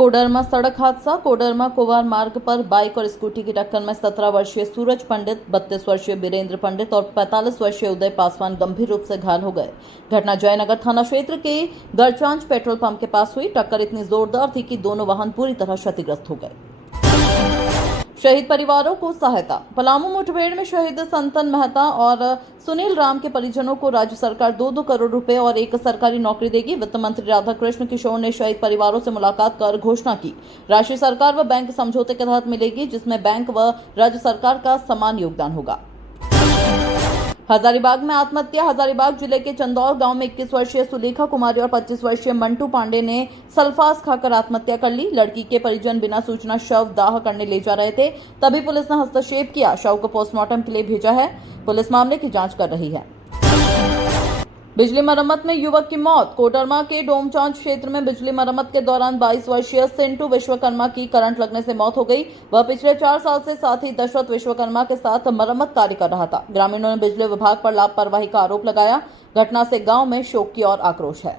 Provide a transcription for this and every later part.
कोडरमा सड़क हादसा। कोडरमा कोवार मार्ग पर बाइक और स्कूटी की टक्कर में 17 वर्षीय सूरज पंडित, 32 वर्षीय वीरेंद्र पंडित और 45 वर्षीय उदय पासवान गंभीर रूप से घायल हो गए। घटना जयनगर थाना क्षेत्र के गरचांच पेट्रोल पंप के पास हुई। टक्कर इतनी जोरदार थी कि दोनों वाहन पूरी तरह क्षतिग्रस्त हो गए। शहीद परिवारों को सहायता। पलामू मुठभेड़ में शहीद संतन मेहता और सुनील राम के परिजनों को राज्य सरकार 2-2 करोड़ रुपए और एक सरकारी नौकरी देगी। वित्त मंत्री राधाकृष्ण किशोर ने शहीद परिवारों से मुलाकात कर घोषणा की। राशि सरकार व बैंक समझौते के तहत मिलेगी, जिसमें बैंक व राज्य सरकार का समान योगदान होगा। हजारीबाग में आत्महत्या। हजारीबाग जिले के चंदौर गांव में 21 वर्षीय सुलेखा कुमारी और 25 वर्षीय मंटू पांडे ने सल्फास खाकर आत्महत्या कर ली। लड़की के परिजन बिना सूचना शव दाह करने ले जा रहे थे, तभी पुलिस ने हस्तक्षेप किया। शव को पोस्टमार्टम के लिए भेजा है। पुलिस मामले की जांच कर रही है। बिजली मरम्मत में युवक की मौत। कोडरमा के डोमचांच क्षेत्र में बिजली मरम्मत के दौरान 22 वर्षीय सिंटू विश्वकर्मा की करंट लगने से मौत हो गई। वह पिछले 4 साल से साथी दशरथ विश्वकर्मा के साथ मरम्मत कार्य कर रहा था। ग्रामीणों ने बिजली विभाग पर लापरवाही का आरोप लगाया। घटना से गांव में शोक की और आक्रोश है।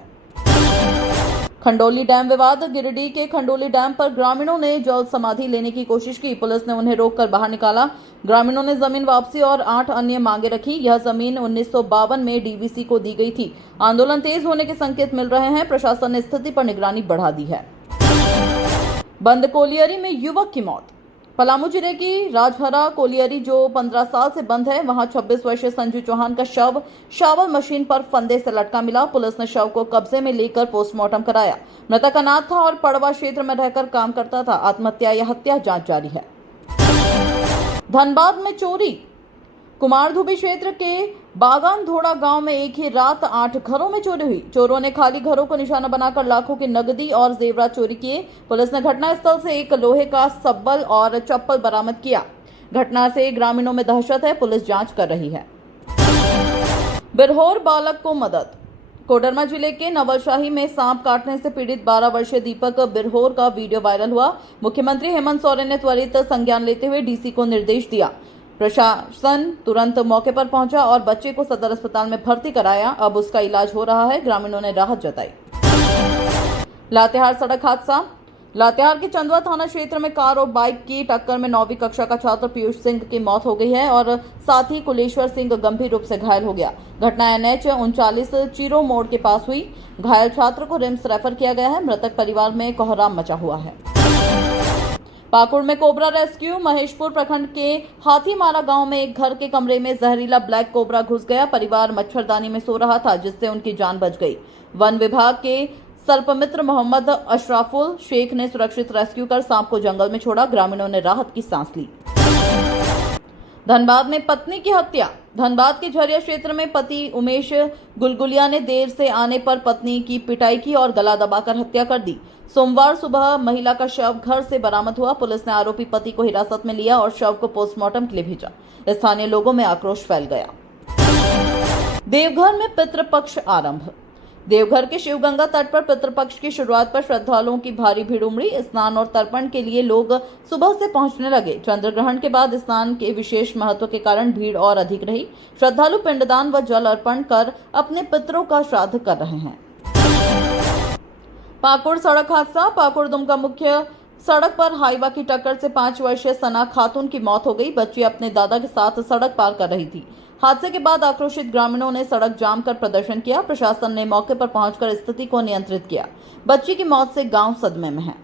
खंडोली डैम विवाद। गिरिडीह के खंडोली डैम पर ग्रामीणों ने जल समाधि लेने की कोशिश की। पुलिस ने उन्हें रोककर बाहर निकाला। ग्रामीणों ने जमीन वापसी और 8 अन्य मांगे रखी। यह जमीन 1952 में डीवीसी को दी गई थी। आंदोलन तेज होने के संकेत मिल रहे हैं। प्रशासन ने स्थिति पर निगरानी बढ़ा दी है। बंद कोलियरी में युवक की मौत। पलामू जिले की राजहरा कोलियरी जो 15 साल से बंद है, वहां 26 वर्षीय संजू चौहान का शव शावल मशीन पर फंदे से लटका मिला। पुलिस ने शव को कब्जे में लेकर पोस्टमार्टम कराया। मृतक अनाथ था और पड़वा क्षेत्र में रहकर काम करता था। आत्महत्या या हत्या जांच जारी है। धनबाद में चोरी। कुमारधुबी क्षेत्र के बागान धोड़ा गांव में एक ही रात 8 घरों में चोरी हुई। चोरों ने खाली घरों को निशाना बनाकर लाखों की नकदी और जेवरात चोरी किए। पुलिस ने घटनास्थल से एक लोहे का सब्बल और चप्पल बरामद किया। घटना से ग्रामीणों में दहशत है। पुलिस जांच कर रही है। बिरहोर बालक को मदद। कोडरमा जिले के नवलशाही में सांप काटने से पीड़ित 12 वर्षीय दीपक बिरहोर का वीडियो वायरल हुआ। मुख्यमंत्री हेमंत सोरेन ने त्वरित संज्ञान लेते हुए डीसी को निर्देश दिया। प्रशासन तुरंत मौके पर पहुंचा और बच्चे को सदर अस्पताल में भर्ती कराया। अब उसका इलाज हो रहा है। ग्रामीणों ने राहत जताई। लातेहार सड़क हादसा। लातेहार के चंदवा थाना क्षेत्र में कार और बाइक की टक्कर में 9वीं कक्षा का छात्र पीयूष सिंह की मौत हो गई है और साथ ही कुलेश्वर सिंह गंभीर रूप से घायल हो गया। घटना NH 39 चीरो मोड़ के पास हुई। घायल छात्र को रिम्स रेफर किया गया है। मृतक परिवार में कोहराम मचा हुआ है। पाकुड़ में कोबरा रेस्क्यू। महेशपुर प्रखंड के हाथीमारा गांव में एक घर के कमरे में जहरीला ब्लैक कोबरा घुस गया। परिवार मच्छरदानी में सो रहा था, जिससे उनकी जान बच गई। वन विभाग के सर्पमित्र मोहम्मद अशराफुल शेख ने सुरक्षित रेस्क्यू कर सांप को जंगल में छोड़ा। ग्रामीणों ने राहत की सांस ली। धनबाद में पत्नी की हत्या। धनबाद के झरिया क्षेत्र में पति उमेश गुलगुलिया ने देर से आने पर पत्नी की पिटाई की और गला दबाकर हत्या कर दी। सोमवार सुबह महिला का शव घर से बरामद हुआ। पुलिस ने आरोपी पति को हिरासत में लिया और शव को पोस्टमार्टम के लिए भेजा। स्थानीय लोगों में आक्रोश फैल गया। देवघर में पितृपक्ष आरंभ। देवघर के शिवगंगा तट पर पितृपक्ष की शुरुआत पर श्रद्धालुओं की भारी भीड़ उमड़ी। स्नान और तर्पण के लिए लोग सुबह से पहुंचने लगे। चंद्र ग्रहण के बाद स्नान के विशेष महत्व के कारण भीड़ और अधिक रही। श्रद्धालु पिंडदान व जल अर्पण कर अपने पितरों का श्राद्ध कर रहे हैं। पाकुड़ सड़क हादसा। पाकुड़ दुमका मुख्य सड़क पर हाईवा की टक्कर से 5 वर्षीय सना खातून की मौत हो गई। बच्ची अपने दादा के साथ सड़क पार कर रही थी। हादसे के बाद आक्रोशित ग्रामीणों ने सड़क जाम कर प्रदर्शन किया। प्रशासन ने मौके पर पहुंचकर स्थिति को नियंत्रित किया। बच्ची की मौत से गांव सदमे में है।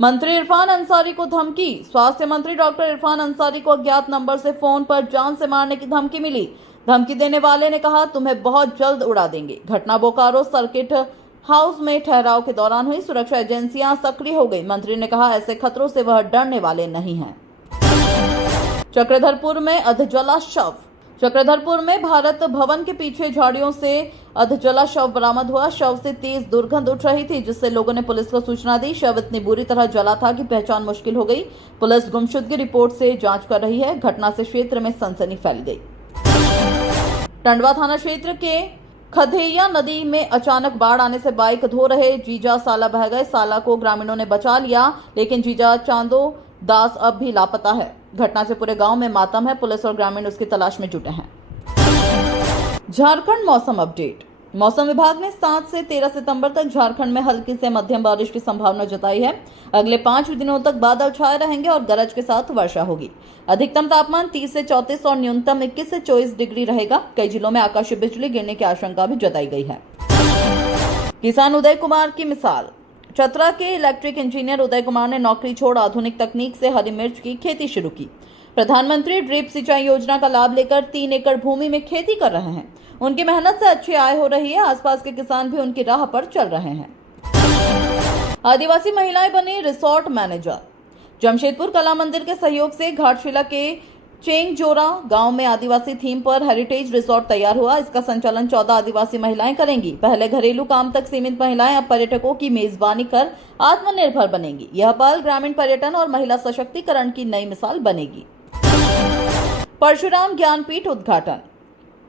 मंत्री इरफान अंसारी को धमकी। स्वास्थ्य मंत्री डॉक्टर इरफान अंसारी को अज्ञात नंबर से फोन पर जान से मारने की धमकी मिली। धमकी देने वाले ने कहा, तुम्हें बहुत जल्द उड़ा देंगे। घटना बोकारो सर्किट हाउस में ठहराव के दौरान हुई। सुरक्षा एजेंसियां सक्रिय हो गई। मंत्री ने कहा, ऐसे खतरों से वह डरने वाले नहीं हैं। चक्रधरपुर में अधजला शव। चक्रधरपुर में भारत भवन के पीछे झाड़ियों से अधजला शव बरामद हुआ। शव से तेज दुर्गंध उठ रही थी, जिससे लोगों ने पुलिस को सूचना दी। शव इतनी बुरी तरह जला था कि पहचान मुश्किल हो गई। पुलिस गुमशुदगी रिपोर्ट से जांच कर रही है। घटना से क्षेत्र में सनसनी फैल गई। टंडवा थाना क्षेत्र के खधैया नदी में अचानक बाढ़ आने से बाइक धो रहे जीजा साला बह गए। साला को ग्रामीणों ने बचा लिया, लेकिन जीजा चांदो दास अब भी लापता है। घटना से पूरे गांव में मातम है। पुलिस और ग्रामीण उसकी तलाश में जुटे हैं। झारखंड मौसम अपडेट। मौसम विभाग ने 7 से 13 सितंबर तक झारखंड में हल्की से मध्यम बारिश की संभावना जताई है। अगले 5 दिनों तक बादल छाए रहेंगे और गरज के साथ वर्षा होगी। अधिकतम तापमान 30 से 34 और न्यूनतम 21 से 24 डिग्री रहेगा। कई जिलों में आकाशीय बिजली गिरने की आशंका भी जताई गई है। किसान उदय कुमार की मिसाल। चतरा के इलेक्ट्रिक इंजीनियर उदय कुमार ने नौकरी छोड़ आधुनिक तकनीक से हरी मिर्च की खेती शुरू की। प्रधानमंत्री ड्रिप सिंचाई योजना का लाभ लेकर 3 एकड़ भूमि में खेती कर रहे हैं। उनकी मेहनत से अच्छी आय हो रही है। आसपास के किसान भी उनकी राह पर चल रहे हैं। आदिवासी महिलाएं बनी रिसोर्ट मैनेजर। जमशेदपुर कला मंदिर के सहयोग से घाटशिला के चेंगजोरा गांव में आदिवासी थीम पर हेरिटेज रिसोर्ट तैयार हुआ। इसका संचालन 14 आदिवासी महिलाएं करेंगी। पहले घरेलू काम तक सीमित महिलाएं अब पर्यटकों की मेजबानी कर आत्मनिर्भर बनेंगी। यह पहल ग्रामीण पर्यटन और महिला सशक्तिकरण की नई मिसाल बनेगी। परशुराम ज्ञानपीठ उद्घाटन।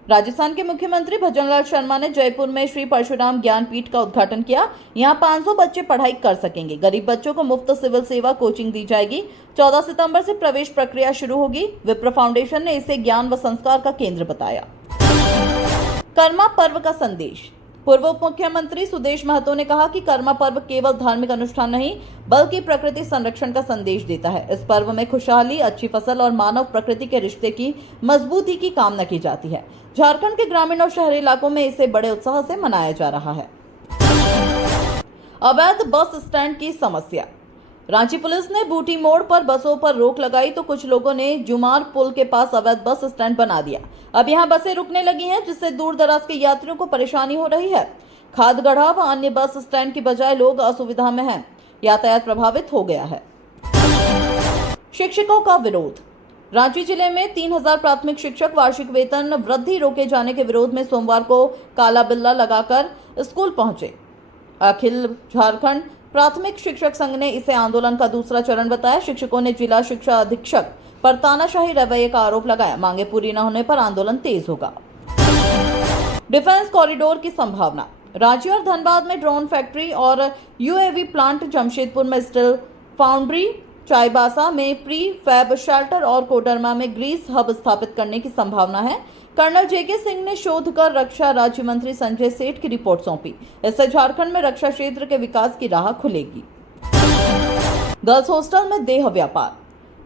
राजस्थान के मुख्यमंत्री भजनलाल शर्मा ने जयपुर में श्री परशुराम ज्ञानपीठ का उद्घाटन किया। यहां 500 बच्चे पढ़ाई कर सकेंगे। गरीब बच्चों को मुफ्त सिविल सेवा कोचिंग दी जाएगी। 14 सितंबर से प्रवेश प्रक्रिया शुरू होगी। विप्र फाउंडेशन ने इसे ज्ञान व संस्कार का केंद्र बताया। कर्मा पर्व का संदेश। पूर्व उप मुख्यमंत्री सुदेश महतो ने कहा कि कर्मा पर्व केवल धार्मिक अनुष्ठान नहीं बल्कि प्रकृति संरक्षण का संदेश देता है। इस पर्व में खुशहाली, अच्छी फसल और मानव प्रकृति के रिश्ते की मजबूती की कामना की जाती है। झारखंड के ग्रामीण और शहरी इलाकों में इसे बड़े उत्साह से मनाया जा रहा है। अवैध बस स्टैंड की समस्या। रांची पुलिस ने बूटी मोड़ पर बसों पर रोक लगाई तो कुछ लोगों ने जुमार पुल के पास अवैध बस स्टैंड बना दिया। अब यहां बसें रुकने लगी हैं, जिससे दूर दराज के यात्रियों को परेशानी हो रही है। खादगढ़ा व अन्य बस स्टैंड की बजाय लोग असुविधा में हैं। यातायात प्रभावित हो गया है। शिक्षकों का विरोध। रांची जिले में 3000 प्राथमिक शिक्षक वार्षिक वेतन वृद्धि रोके जाने के विरोध में सोमवार को काला बिल्ला लगाकर स्कूल पहुंचे। अखिल झारखंड प्राथमिक शिक्षक संघ ने इसे आंदोलन का दूसरा चरण बताया। शिक्षकों ने जिला शिक्षा अधीक्षक पर तानाशाही रवैये का आरोप लगाया। मांगे पूरी न होने पर आंदोलन तेज होगा। डिफेंस कॉरिडोर की संभावना। रांची और धनबाद में ड्रोन फैक्ट्री और यूएवी प्लांट, जमशेदपुर में स्टील फाउंड्री, चाईबासा में प्री फैब शेल्टर और कोडरमा में ग्रीस हब स्थापित करने की संभावना है। कर्नल जेके सिंह ने शोध कर रक्षा राज्य मंत्री संजय सेठ की रिपोर्ट सौंपी। इससे झारखंड में रक्षा क्षेत्र के विकास की राह खुलेगी। गर्ल्स हॉस्टल में देह व्यापार।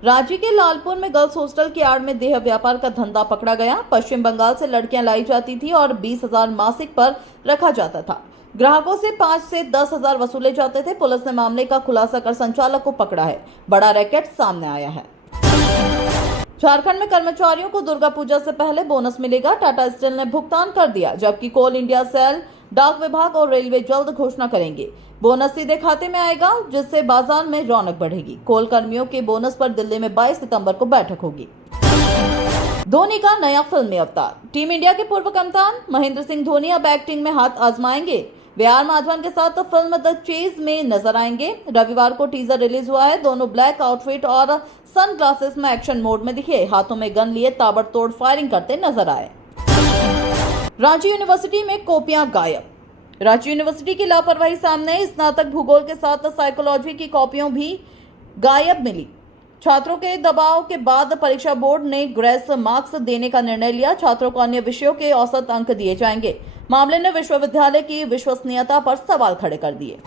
रांची के लालपुर में गर्ल्स हॉस्टल की आड़ में देह व्यापार का धंधा पकड़ा गया। पश्चिम बंगाल से लड़कियां लाई जाती थी और 20,000 मासिक पर रखा जाता था। ग्राहकों से 5 से 10,000 वसूले जाते थे। पुलिस ने मामले का खुलासा कर संचालक को पकड़ा है। बड़ा रैकेट सामने आया है। झारखंड में कर्मचारियों को दुर्गा पूजा से पहले बोनस मिलेगा। टाटा स्टील ने भुगतान कर दिया, जबकि कोल इंडिया सेल, डाक विभाग और रेलवे जल्द घोषणा करेंगे। बोनस सीधे खाते में आएगा, जिससे बाजार में रौनक बढ़ेगी। कोल कर्मियों के बोनस पर दिल्ली में 22 सितंबर को बैठक होगी। धोनी का नया फिल्मी अवतार। टीम इंडिया के पूर्व कप्तान महेंद्र सिंह धोनी अब एक्टिंग में हाथ आजमाएंगे। वे आर माधवन के साथ फिल्म द चेज में नजर आएंगे। रविवार को टीजर रिलीज हुआ है। दोनों ब्लैक आउटफिट और सनग्लासेस में एक्शन मोड में दिखे। हाथों में गन लिए ताबड़तोड़ फायरिंग करते नजर आए। रांची यूनिवर्सिटी में कॉपियां गायब। रांची यूनिवर्सिटी की लापरवाही सामने आई। स्नातक भूगोल के साथ साइकोलॉजी की कॉपियां भी गायब मिली। छात्रों के दबाव के बाद परीक्षा बोर्ड ने ग्रेस मार्क्स देने का निर्णय लिया। छात्रों को अन्य विषयों के औसत अंक दिए जाएंगे। मामले ने विश्वविद्यालय की विश्वसनीयता पर सवाल खड़े कर दिए।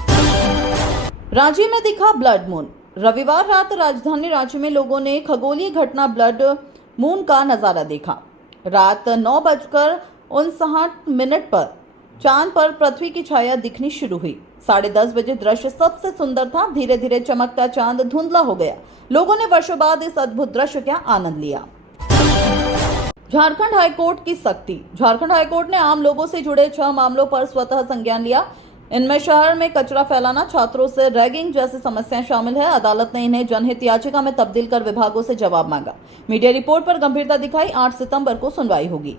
रांची में दिखा ब्लड मून। रविवार रात राजधानी रांची में लोगों ने खगोलीय घटना ब्लड मून का नजारा देखा। रात 9:59 पर चांद पर पृथ्वी की छाया दिखनी शुरू हुई। 10:30 बजे दृश्य सबसे सुंदर था। धीरे धीरे चमकता चांद धुंधला हो गया। लोगों ने वर्षों बाद इस अद्भुत दृश्य का आनंद लिया। झारखंड हाईकोर्ट की सख्ती। झारखंड हाईकोर्ट ने आम लोगों से जुड़े 6 मामलों पर स्वतः संज्ञान लिया। इनमें शहर में कचरा फैलाना, छात्रों से रैगिंग जैसी समस्याएं शामिल है। अदालत ने इन्हें जनहित याचिका में तब्दील कर विभागों से जवाब मांगा। मीडिया रिपोर्ट पर गंभीरता दिखाई। 8 सितंबर को सुनवाई होगी।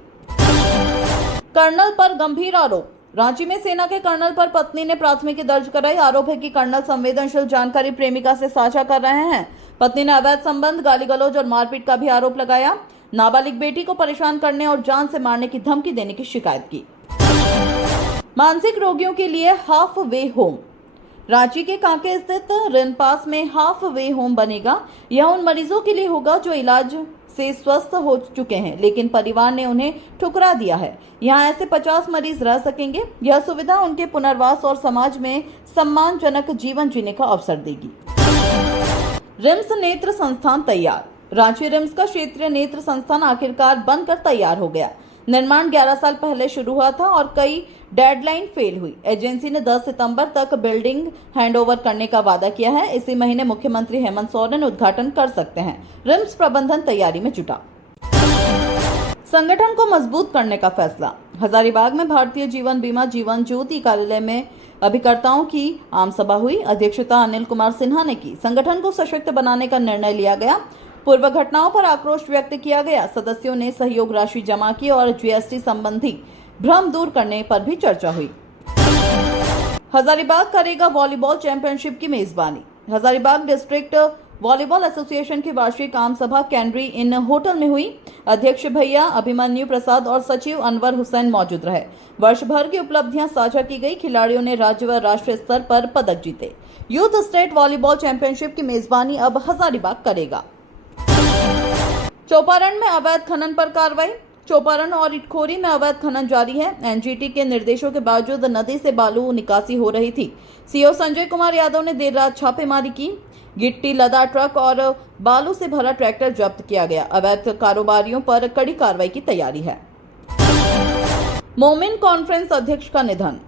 कर्नल पर गंभीर आरोप। रांची में सेना के कर्नल पर पत्नी ने प्राथमिकी दर्ज कराई। आरोप है कि कर्नल संवेदनशील जानकारी प्रेमिका से साझा कर रहे हैं। पत्नी ने अवैध संबंध, गाली गलौज और मारपीट का भी आरोप लगाया। नाबालिग बेटी को परेशान करने और जान से मारने की धमकी देने की शिकायत की। मानसिक रोगियों के लिए हाफ वे होम। रांची के कांके स्थित रिनपास में हाफ वे होम बनेगा। यह उन मरीजों के लिए होगा जो इलाज से स्वस्थ हो चुके हैं, लेकिन परिवार ने उन्हें ठुकरा दिया है। यहाँ ऐसे 50 मरीज रह सकेंगे। यह सुविधा उनके पुनर्वास और समाज में सम्मानजनक जीवन जीने का अवसर देगी। रिम्स नेत्र संस्थान तैयार। रांची रिम्स का क्षेत्रीय नेत्र संस्थान आखिरकार बनकर तैयार हो गया। निर्माण 11 साल पहले शुरू हुआ था और कई डेडलाइन फेल हुई। एजेंसी ने 10 सितंबर तक बिल्डिंग हैंडओवर करने का वादा किया है। इसी महीने मुख्यमंत्री हेमंत सोरेन उद्घाटन कर सकते हैं। रिम्स प्रबंधन तैयारी में जुटा। संगठन को मजबूत करने का फैसला। हजारीबाग में भारतीय जीवन बीमा जीवन ज्योति कार्यालय में अभिकर्ताओं की आम सभा हुई। अध्यक्षता अनिल कुमार सिन्हा ने की। संगठन को सशक्त बनाने का निर्णय लिया गया। पूर्व घटनाओं पर आक्रोश व्यक्त किया गया। सदस्यों ने सहयोग राशि जमा की और जीएसटी संबंधी भ्रम दूर करने पर भी चर्चा हुई। हजारीबाग करेगा वॉलीबॉल चैंपियनशिप की मेजबानी। हजारीबाग डिस्ट्रिक्ट वॉलीबॉल एसोसिएशन की वार्षिक आम सभा कैनरी इन होटल में हुई। अध्यक्ष भैया अभिमन्यु प्रसाद और सचिव अनवर हुसैन मौजूद रहे। वर्ष भर की उपलब्धियां साझा की गई। खिलाड़ियों ने राज्य व राष्ट्रीय स्तर पर पदक जीते। यूथ स्टेट वॉलीबॉल चैंपियनशिप की मेजबानी अब हजारीबाग करेगा। चौपारण में अवैध खनन पर कार्रवाई। चौपारण और इटखोरी में अवैध खनन जारी है। एनजीटी के निर्देशों के बावजूद नदी से बालू निकासी हो रही थी। सीओ संजय कुमार यादव ने देर रात छापेमारी की। गिट्टी लदा ट्रक और बालू से भरा ट्रैक्टर जब्त किया गया। अवैध कारोबारियों पर कड़ी कार्रवाई की तैयारी है। मोमिन कॉन्फ्रेंस अध्यक्ष का निधन।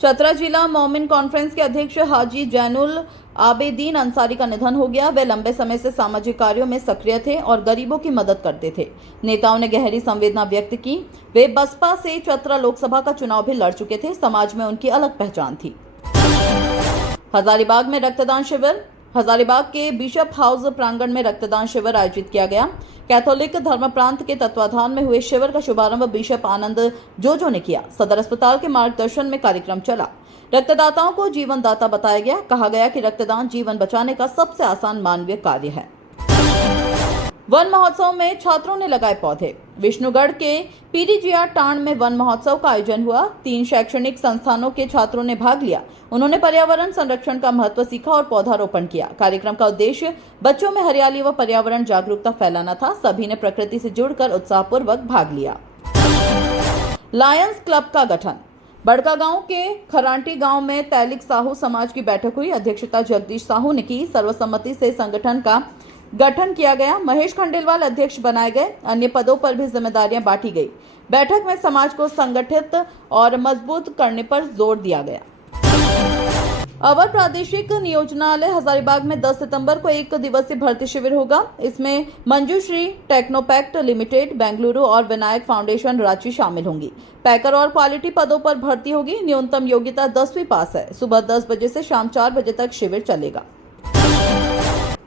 चतरा जिला मोमिन कॉन्फ्रेंस के अध्यक्ष हाजी जैनुल आबेदीन अंसारी का निधन हो गया। वे लंबे समय से सामाजिक कार्यों में सक्रिय थे और गरीबों की मदद करते थे। नेताओं ने गहरी संवेदना व्यक्त की। वे बसपा से चतरा लोकसभा का चुनाव भी लड़ चुके थे। समाज में उनकी अलग पहचान थी। हजारीबाग में रक्तदान शिविर। हजारीबाग के बिशप हाउस प्रांगण में रक्तदान शिविर आयोजित किया गया। कैथोलिक धर्म प्रांत के तत्वाधान में हुए शिविर का शुभारंभ बिशप आनंद जोजो ने किया। सदर अस्पताल के मार्गदर्शन में कार्यक्रम चला। रक्तदाताओं को जीवन दाता बताया गया। कहा गया कि रक्तदान जीवन बचाने का सबसे आसान मानवीय कार्य है। वन महोत्सव में छात्रों ने लगाए पौधे। विष्णुगढ़ के पीडीजीआर टांड में वन महोत्सव का आयोजन हुआ। 3 शैक्षणिक संस्थानों के छात्रों ने भाग लिया। उन्होंने पर्यावरण संरक्षण का महत्व सीखा और पौधारोपण किया। कार्यक्रम का उद्देश्य बच्चों में हरियाली व पर्यावरण जागरूकता फैलाना था। सभी ने प्रकृति से जुड़कर उत्साहपूर्वक भाग लिया। लायंस क्लब का गठन। बड़का गांव के खरांटी गांव में तैलिक साहू समाज की बैठक हुई। अध्यक्षता जगदीश साहू ने की। सर्वसम्मति से संगठन का गठन किया गया। महेश खंडेलवाल अध्यक्ष बनाए गए। अन्य पदों पर भी जिम्मेदारियां बांटी गई। बैठक में समाज को संगठित और मजबूत करने पर जोर दिया गया। अवर प्रादेशिक नियोजनालय हजारीबाग में 10 सितंबर को 1 दिवसीय भर्ती शिविर होगा। इसमें मंजूश्री टेक्नोपैक्ट लिमिटेड बेंगलुरु और विनायक फाउंडेशन रांची शामिल होंगी। पैकर और क्वालिटी पदों पर भर्ती होगी। न्यूनतम योग्यता 10वीं पास है। सुबह 10 बजे से शाम 4 बजे तक शिविर चलेगा।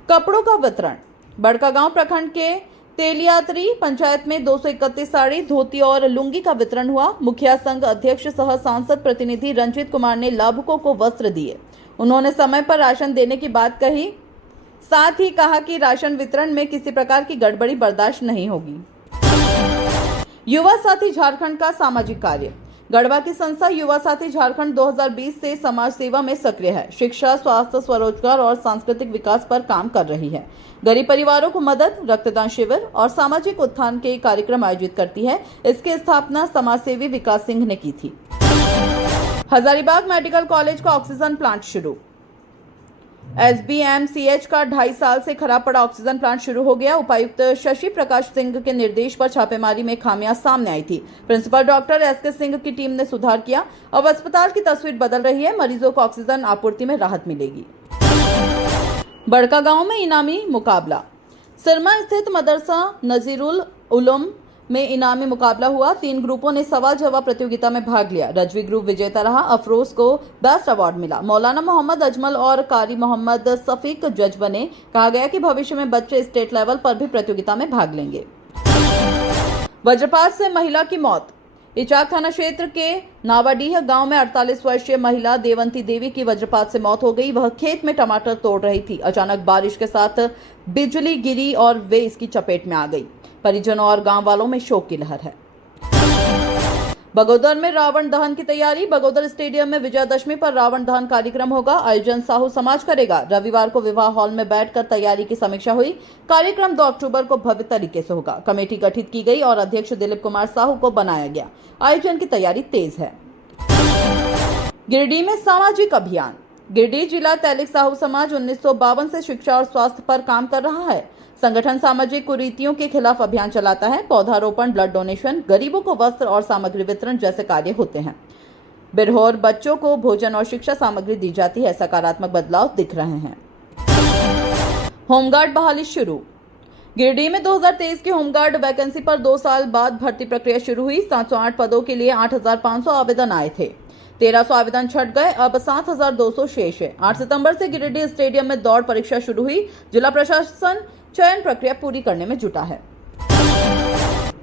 कपड़ों का वितरण। बड़कागांव प्रखंड के तेलियात्री पंचायत में 231 साड़ी, धोती और लुंगी का वितरण हुआ। मुखिया संघ अध्यक्ष सह सांसद प्रतिनिधि रंजीत कुमार ने लाभुकों को वस्त्र दिए। उन्होंने समय पर राशन देने की बात कही। साथ ही कहा कि राशन वितरण में किसी प्रकार की गड़बड़ी बर्दाश्त नहीं होगी। युवा साथी झारखंड का सामाजिक कार्य। गढ़वा की संस्था युवा साथी झारखंड 2020 से समाज सेवा में सक्रिय है। शिक्षा, स्वास्थ्य, स्वरोजगार और सांस्कृतिक विकास पर काम कर रही है। गरीब परिवारों को मदद, रक्तदान शिविर और सामाजिक उत्थान के कार्यक्रम आयोजित करती है। इसकी स्थापना समाजसेवी विकास सिंह ने की थी। हजारीबाग मेडिकल कॉलेज का ऑक्सीजन प्लांट शुरू। SBMCH का 2.5 साल से खराब पड़ा ऑक्सीजन प्लांट शुरू हो गया। उपायुक्त शशि प्रकाश सिंह के निर्देश पर छापेमारी में खामियां सामने आई थी। प्रिंसिपल डॉक्टर SK सिंह की टीम ने सुधार किया। अब अस्पताल की तस्वीर बदल रही है। मरीजों को ऑक्सीजन आपूर्ति में राहत मिलेगी। बड़का गांव में इनामी मुकाबला। सिरमा स्थित मदरसा नजीरुल उलूम में इनामी मुकाबला हुआ। 3 ग्रुपों ने सवाल जवाब प्रतियोगिता में भाग लिया। रजवी ग्रुप विजेता रहा। अफरोज को बेस्ट अवार्ड मिला। मौलाना मोहम्मद अजमल और कारी मोहम्मद सफीक जज बने। कहा गया कि भविष्य में बच्चे स्टेट लेवल पर भी प्रतियोगिता में भाग लेंगे। वज्रपात से महिला की मौत। इचाक थाना क्षेत्र के नावाडीह गांव में 48 वर्षीय महिला देवंती देवी की वज्रपात से मौत हो गई। वह खेत में टमाटर तोड़ रही थी। अचानक बारिश के साथ बिजली गिरी और वे इसकी चपेट में आ गई। परिजनों और गांव वालों में शोक की लहर है। बगोदर में रावण दहन की तैयारी। बगोदर स्टेडियम में विजयादशमी पर रावण दहन कार्यक्रम होगा। आयोजन साहू समाज करेगा। रविवार को विवाह हॉल में बैठकर तैयारी की समीक्षा हुई। कार्यक्रम 2 अक्टूबर को भव्य तरीके से होगा। कमेटी गठित की गई और अध्यक्ष दिलीप कुमार साहू को बनाया गया। आयोजन की तैयारी तेज है। गिरिडीह में सामाजिक अभियान। गिरिडीह जिला तैलिक साहू समाज 1952 से शिक्षा और स्वास्थ्य पर काम कर रहा है। संगठन सामाजिक कुरीतियों के खिलाफ अभियान चलाता है। पौधारोपण, ब्लड डोनेशन, गरीबों को वस्त्र और सामग्री वितरण जैसे कार्य होते हैं। बिरहोर बच्चों को भोजन और शिक्षा सामग्री दी जाती है। सकारात्मक बदलाव दिख रहे हैं। होमगार्ड बहाली शुरू। गिरिडीह में 2023 की होमगार्ड वैकेंसी पर 2 साल बाद भर्ती प्रक्रिया शुरू हुई। 708 पदों के लिए 8,500 आवेदन आए थे। 1300 आवेदन छट गए। अब 7,200 शेष है। 8 सितंबर से गिरिडीह स्टेडियम में दौड़ परीक्षा शुरू हुई। जिला प्रशासन चयन प्रक्रिया पूरी करने में जुटा है।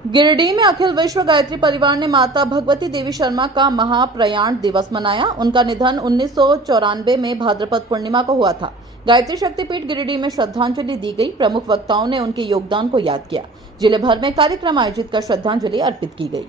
गिरिडीह में अखिल विश्व गायत्री परिवार ने माता भगवती देवी शर्मा का महाप्रयाण दिवस मनाया। उनका निधन 1994 में भाद्रपद पूर्णिमा को हुआ था। गायत्री शक्तिपीठ गिरिडीह में श्रद्धांजलि दी गई। प्रमुख वक्ताओं ने उनके योगदान को याद किया। जिले भर में कार्यक्रम आयोजित कर श्रद्धांजलि अर्पित की गई।